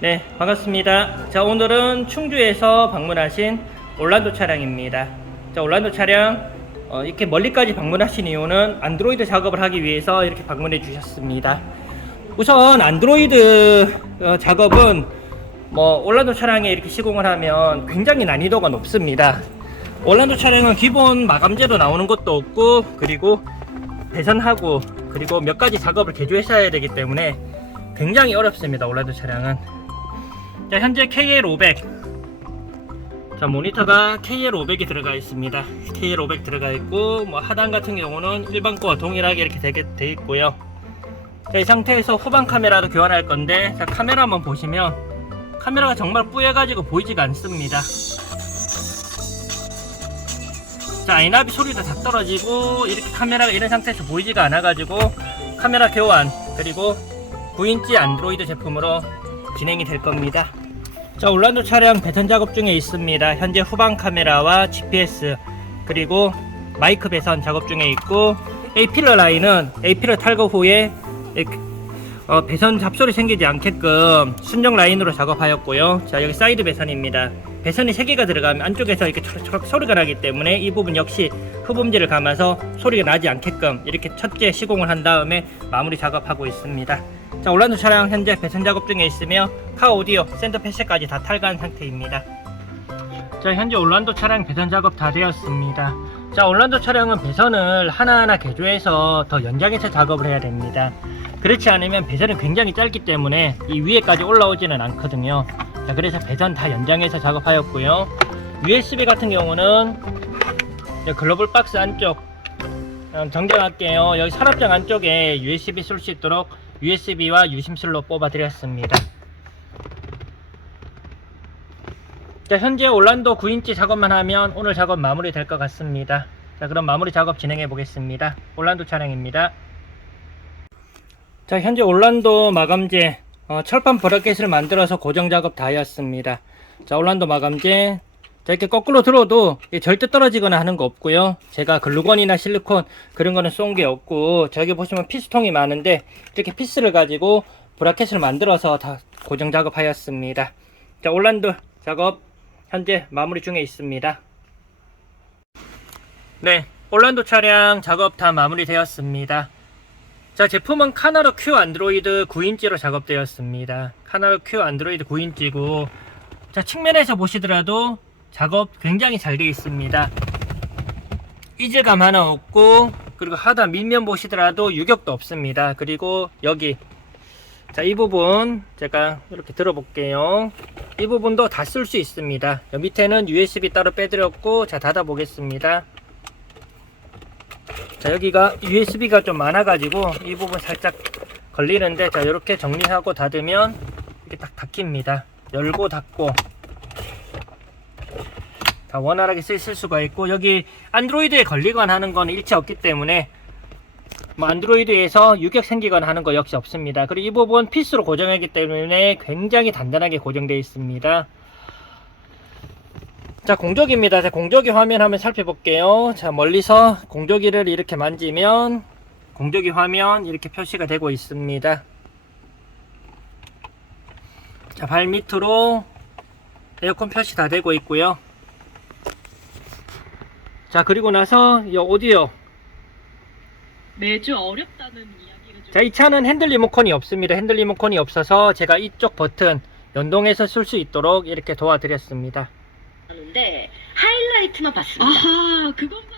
네, 반갑습니다. 자, 오늘은 충주에서 방문하신 올란도 차량입니다. 자, 올란도 차량 어, 이렇게 멀리까지 방문하신 이유는 안드로이드 작업을 하기 위해서 이렇게 방문해 주셨습니다. 우선 안드로이드 어, 작업은 뭐 올란도 차량에 이렇게 시공을 하면 굉장히 난이도가 높습니다. 올란도 차량은 기본 마감재도 나오는 것도 없고 그리고 배선하고 그리고 몇 가지 작업을 개조했어야 되기 때문에 굉장히 어렵습니다. 올란도 차량은. 자, 현재 KL500. 자, 모니터가 KL500이 들어가 있습니다. KL500 들어가 있고, 뭐 하단 같은 경우는 일반 거와 동일하게 이렇게 되게 돼 있고요. 자, 이 상태에서 후방 카메라도 교환할 건데, 자, 카메라 한번 보시면 카메라가 정말 뿌여가지고 보이지가 않습니다. 자, 아이나비 소리도 다 떨어지고, 이렇게 카메라가 이런 상태에서 보이지가 않아가지고, 카메라 교환, 그리고 9인치 안드로이드 제품으로 진행이 될 겁니다. 자, 올란도 차량 배선 작업 중에 있습니다. 현재 후방 카메라와 GPS 그리고 마이크 배선 작업 중에 있고 A필러 라인은 A필러 탈거 후에 어, 배선 잡소리 생기지 않게끔 순정 라인으로 작업하였고요. 자, 여기 사이드 배선입니다. 배선이 3개가 들어가면 안쪽에서 이렇게 초록초록 소리가 나기 때문에 이 부분 역시 흡음지를 감아서 소리가 나지 않게끔 이렇게 첫째 시공을 한 다음에 마무리 작업하고 있습니다. 자, 올란도 차량 현재 배선 작업 중에 있으며 카 오디오, 센터 패시까지 다 탈거한 상태입니다. 자, 현재 올란도 차량 배선 작업 다 되었습니다. 자, 올란도 차량은 배선을 하나하나 개조해서 더 연장해서 작업을 해야 됩니다. 그렇지 않으면 배선은 굉장히 짧기 때문에 이 위에까지 올라오지는 않거든요. 자, 그래서 배선 다 연장해서 작업하였고요. USB 같은 경우는 글로벌 박스 안쪽 어, 정정할게요. 여기 서랍장 안쪽에 USB 쓸수 있도록 USB와 유심슬로 뽑아 드렸습니다. 자, 현재 올란도 9인치 작업만 하면 오늘 작업 마무리 될 것 같습니다. 자, 그럼 마무리 작업 진행해 보겠습니다. 올란도 차량입니다. 자, 현재 올란도 마감재 어, 철판 브라켓을 만들어서 고정 작업 다 하였습니다. 자, 올란도 마감재 자, 이렇게 거꾸로 들어도 절대 떨어지거나 하는 거 없고요. 제가 글루건이나 실리콘 그런 거는 쏜 게 없고 저기 보시면 피스통이 많은데 이렇게 피스를 가지고 브라켓을 만들어서 다 고정 작업하였습니다. 자, 올란도 작업 현재 마무리 중에 있습니다. 네, 올란도 차량 작업 다 마무리되었습니다. 자, 제품은 카나로 Q 안드로이드 9인치로 작업되었습니다. 카나로 Q 안드로이드 9인치고 자, 측면에서 보시더라도 작업 굉장히 잘 되어 있습니다. 이질감 하나 없고 그리고 하다 밀면 보시더라도 유격도 없습니다. 그리고 여기 자, 이 부분 제가 이렇게 들어볼게요. 이 부분도 다 쓸 수 있습니다. 여 밑에는 USB 따로 빼드렸고 자, 닫아 보겠습니다. 자, 여기가 USB가 좀 많아 가지고 이 부분 살짝 걸리는데 자, 이렇게 정리하고 닫으면 이렇게 딱 닫힙니다. 열고 닫고 다 원활하게 쓰실 수가 있고 여기 안드로이드에 걸리거나 하는 건 일체 없기 때문에 뭐 안드로이드에서 유격 생기거나 하는 거 역시 없습니다. 그리고 이 부분 피스로 고정하기 때문에 굉장히 단단하게 고정되어 있습니다. 자 공조기입니다. 자 공조기 화면 한번 살펴볼게요. 자 멀리서 공조기를 이렇게 만지면 공조기 화면 이렇게 표시가 되고 있습니다. 자 발 밑으로 에어컨 표시 다 되고 있고요. 자 그리고 나서 이 오디오 매주 어렵다는 이야기를 좀 자, 이 차는 핸들 리모컨이 없습니다. 핸들 리모컨이 없어서 제가 이쪽 버튼 연동해서 쓸 수 있도록 이렇게 도와드렸습니다. 하는데 하이라이트만 봤습니다. 아하 그것만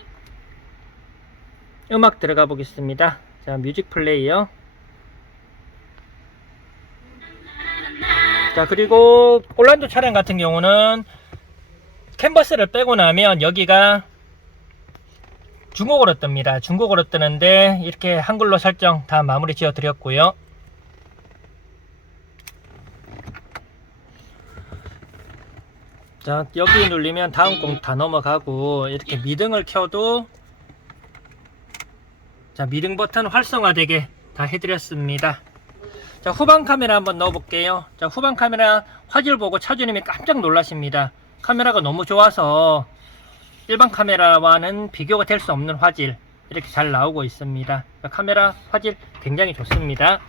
음악 들어가 보겠습니다. 자, 뮤직 플레이어. 자, 그리고 올란도 차량 같은 경우는 캔버스를 빼고 나면 여기가 중국어로 뜹니다. 중국어로 뜨는데 이렇게 한글로 설정 다 마무리 지어 드렸고요. 자, 여기 누르면 다음 공 다 넘어가고 이렇게 미등을 켜도 자, 미등 버튼 활성화되게 다 해드렸습니다. 자, 후방 카메라 한번 넣어 볼게요. 자, 후방 카메라 화질 보고 차주님이 깜짝 놀라십니다. 카메라가 너무 좋아서 일반 카메라와는 비교가 될 수 없는 화질. 이렇게 잘 나오고 있습니다. 카메라 화질 굉장히 좋습니다.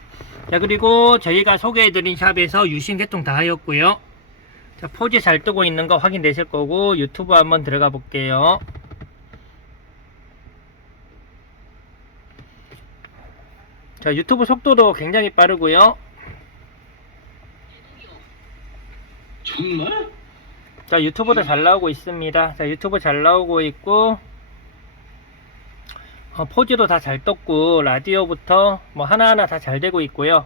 자 그리고 저희가 소개해드린 샵에서 유심 개통 다 하였고요. 자 포즈 잘 뜨고 있는 거 확인되실 거고 유튜브 한번 들어가 볼게요. 자 유튜브 속도도 굉장히 빠르고요. 정말? 자 유튜브도 잘 나오고 있습니다. 자 유튜브 잘 나오고 있고 어, 포즈도 다 잘 떴고 라디오부터 뭐 하나하나 다 잘 되고 있고요.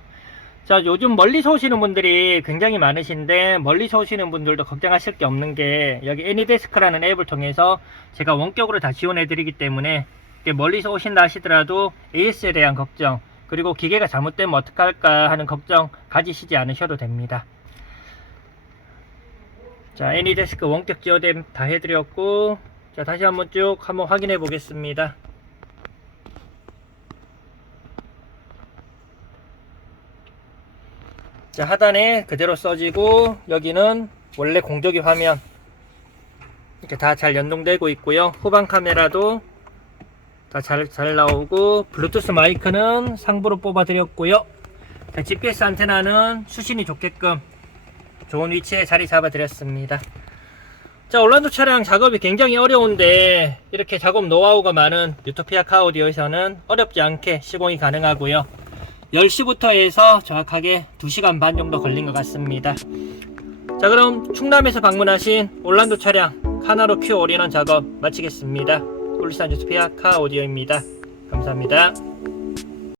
자 요즘 멀리서 오시는 분들이 굉장히 많으신데 멀리서 오시는 분들도 걱정하실 게 없는 게 여기 애니데스크라는 앱을 통해서 제가 원격으로 다 지원해 드리기 때문에 멀리서 오신다 하시더라도 AS에 대한 걱정 그리고 기계가 잘못되면 어떡할까 하는 걱정 가지시지 않으셔도 됩니다 자, 애니데스크 원격 지어됨 다 해드렸고, 자, 다시 한번 쭉 한번 확인해 보겠습니다. 자, 하단에 그대로 써지고, 여기는 원래 공조기 화면. 이렇게 다 잘 연동되고 있고요. 후방 카메라도 다 잘, 잘 나오고, 블루투스 마이크는 상부로 뽑아 드렸고요. 자, GPS 안테나는 수신이 좋게끔 좋은 위치에 자리 잡아 드렸습니다. 자, 올란도 차량 작업이 굉장히 어려운데 이렇게 작업 노하우가 많은 유토피아 카오디오에서는 어렵지 않게 시공이 가능하고요. 10시부터 해서 정확하게 2시간 반 정도 걸린 것 같습니다. 자, 그럼 충남에서 방문하신 올란도 차량 카나로 큐 올인원 작업 마치겠습니다. 울산 유토피아 카오디오입니다. 감사합니다.